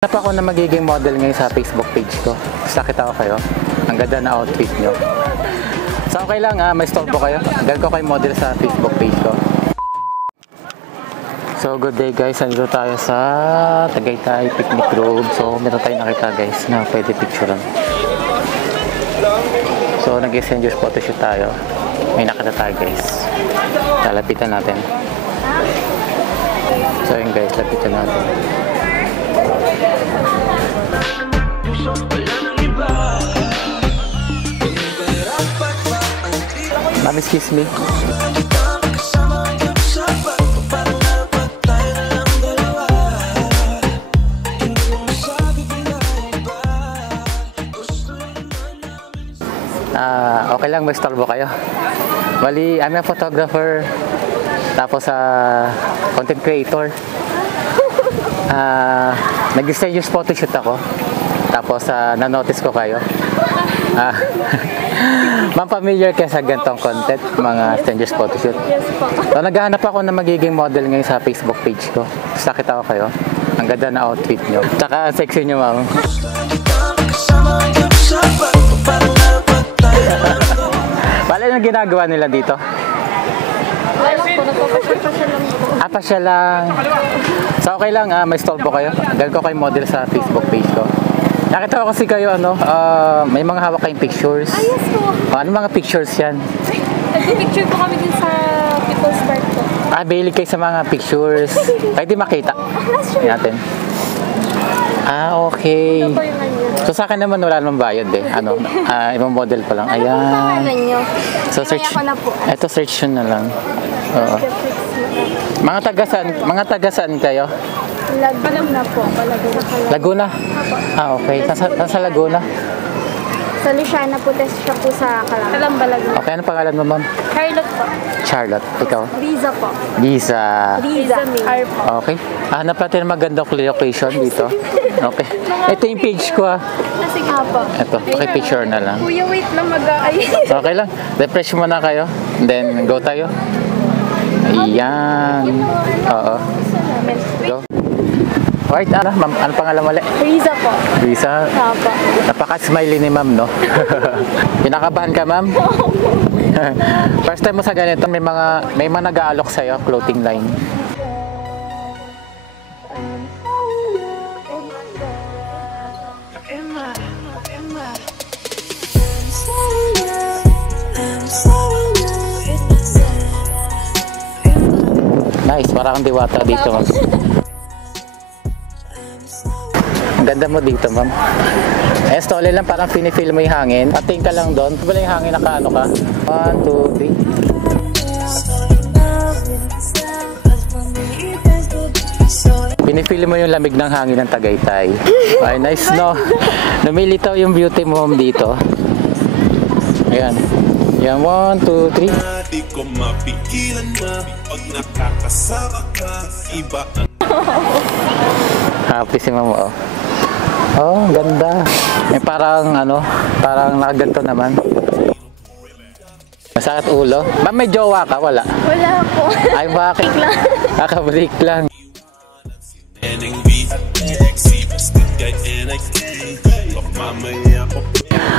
Hanap ako na magiging model ngayon sa Facebook page ko. Tapos nakita ko kayo. Ang ganda na outfit nyo. So okay lang may storbo kayo. Gagawin ko kayo model sa Facebook page ko. So good day guys. Nandito tayo sa Tagaytay Picnic Grove. So meron tayong nakita guys na pwede picturean. So nag-exchangers photoshoot tayo. May nakita tayo guys. Lalapitan natin. So yun guys, lapitan natin. Ma'am, excuse me. Okay lang, may storbo kayo. Bali, I'm a photographer. Tapos content creator. Nag-stage photoshoot ako. Tapos na-notice ko kayo. Ma'am, familiar kayo sa gantong content, mga strangers photoshoot? Yes po. So, naghahanap ako na magiging model ngayon sa Facebook page ko. Tapos nakita ko kayo. Ang ganda na outfit nyo. Tsaka ang sexy nyo, ma'am. Pala yung ginagawa nila dito? Wala po, nagpapasya lang po. Pasya lang. So okay lang, may storbo kayo. Gagawin ko kayo model sa Facebook page ko. Nakita ko kasi kayo, may mga hawak kayong pictures. Yes po. Ano mga pictures yan? Nag-picture po kami din sa People's Park po. Mahilig kayo sa mga pictures. Pwede makita. Natin. Okay. Ito po yung ano. So sa akin naman wala namang bayad eh. Ibang model pa lang. Ano po pangalan nyo? So search. Ko na po. Ito search yun na lang. Oo. Mga taga saan kayo? Laguna po. Laguna? Okay. Sa Laguna? Sa Luciana po, test siya po sa Calamba, Laguna. Okay, ano pangalan mo, ma'am? Charlotte po. Charlotte. Ikaw? Liza po. Liza. R po. Okay. Hanap natin magandang location dito. Okay. Ito yung page ko Sige po. Ito. Okay, picture na lang. Kuya, wait lang mag-aayos. Okay lang. Refresh muna kayo. Then, go tayo. Ayan. Oo. Go. Right, ma'am, ano pangalan mali? Riza po. Riza. Opo. Napaka-smiley ni ma'am, no? Pinakabahan ka, ma'am? First time mo sa ganito, may mga nag-aalok sa'yo, clothing line. Nice, parang diwata dito, ma'am. Ang ganda mo dito, ma'am. Stole lang, parang pinifeel mo yung hangin. Pating ka lang doon. Wala yung hangin, nakaano ka? 1, 2, 3. Pinifeel mo yung lamig ng hangin ng Tagaytay. Ay, nice, no? Lumilitaw yung beauty mo, ma'am, dito. Ayan. Yan, 1, 2, 3. Di ko mapigilan na pag nakakasama ka, iba ang... Happy si ma'am, oh. Oh, ganda. May parang nakaganto naman. Masakit ulo. Ma'am, may jowa ka? Wala? Wala po. Ay, bakit? Kaka-break lang.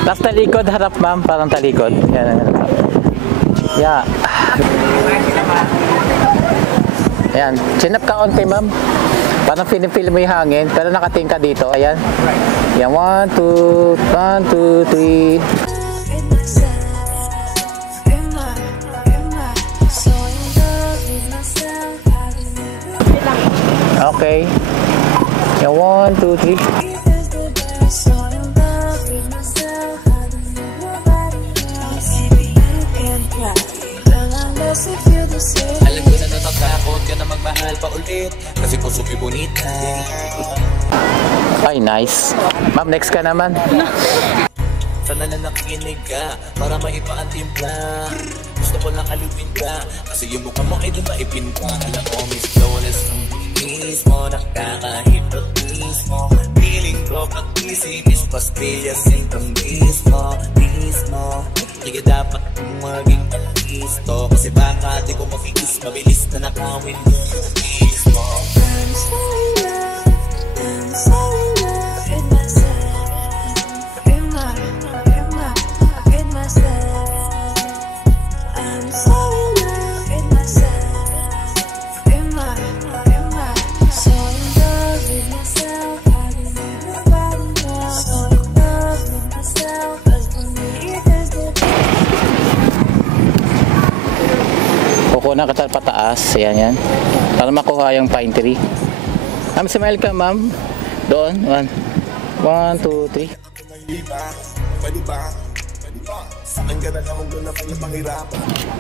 Tapos talikod, harap ma'am. Parang talikod. Yan. Yeah. Ayan. Chin up ka onti, ma'am. Parang pinipil mo yung hangin, pero nakating ka dito. Ayan. Yan, 1, 2, 3. Okay. Yan, 1, 2, 3. Alam ko na natatakot ka na magmahal pa ulit kasi puso ko'y bonita. Ay, nice. Ma'am, next ka naman. Sana na nakikinig ka para maiba ang timpla. Gusto ko lang alupin ka kasi yung mukha mo ay di maipin ka. Alam ko may slowness ng mismo, nakaka-hypnotize mo. Feeling ko pag-isip is pastillas sintong mismo. Hindi dapat kong maging listo kasi baka di ko makikis mabilis na nakawin mo mismo. Kukunan ka pataas, yan yan. Para makuha yung pine tree. Ma'am, smile ka ma'am. Doon, 1, 2, 3.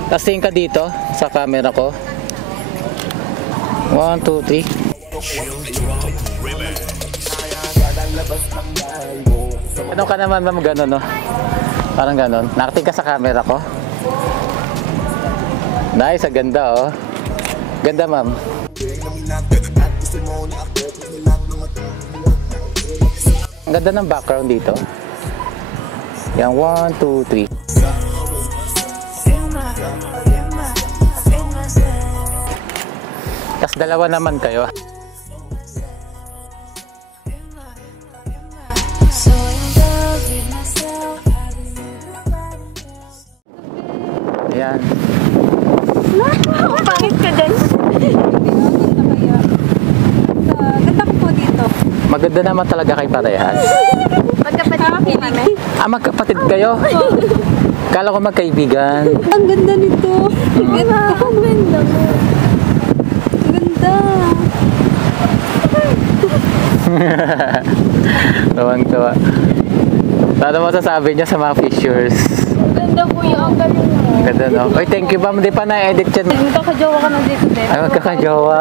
Tapos tingin ka dito sa camera ko. 1, 2, 3. Ano ka naman ma'am, gano'n no? Parang gano'n. Nakating ka sa camera ko. Nice, ang ganda oh. Ganda ma'am. Ang ganda ng background dito. Yan, 1, 2, 3. Tapos dalawa naman kayo. Ayan. Pangit ka din. Ganda ko po dito. Maganda naman talaga kay parehas. Magkapatid po kami. Ah, magkapatid kayo? Kala ko magkaibigan. Ang ganda nito. Ang ganda. Ang ganda mo. Ang ganda. Tawang-tawa. Ano masasabi niya sa mga pictures? Ganda po yung ang galing mo. Ang ganda no? Oy, thank you ma'am. Hindi pa na-edit yan. Magkakajowa ka na dito, Deb. Ay, magkakajowa.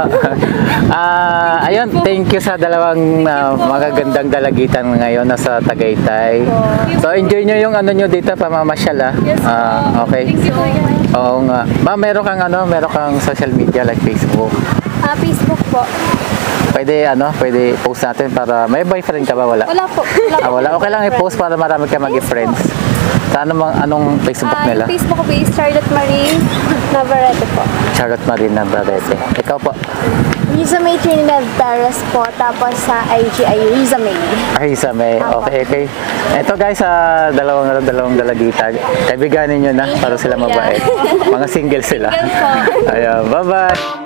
Ayun, thank you sa dalawang magagandang dalagitan ngayon nasa Tagaytay. So, enjoy nyo yung ano nyo dito, pamamasyal ah. Okay. Thank you po. Oo nga. Ma'am, meron kang social media like Facebook. Facebook po. Pwede post natin para may boyfriend ka ba? Wala? Wala po. Wala. Okay lang i-post para marami ka mag-friends. Sa anong Facebook nila? Yung Facebook ko is Charlotte Marie Navarrete po. Charlotte Marie Navarrete. Ikaw po? Riza May Trinidad Perez po. Tapos sa IG ay Riza May. Riza May. Okay. Ito guys, dalawang dalagita. Kaibiganin nyo na para sila mabait. Mga single sila. Ayan, bye-bye.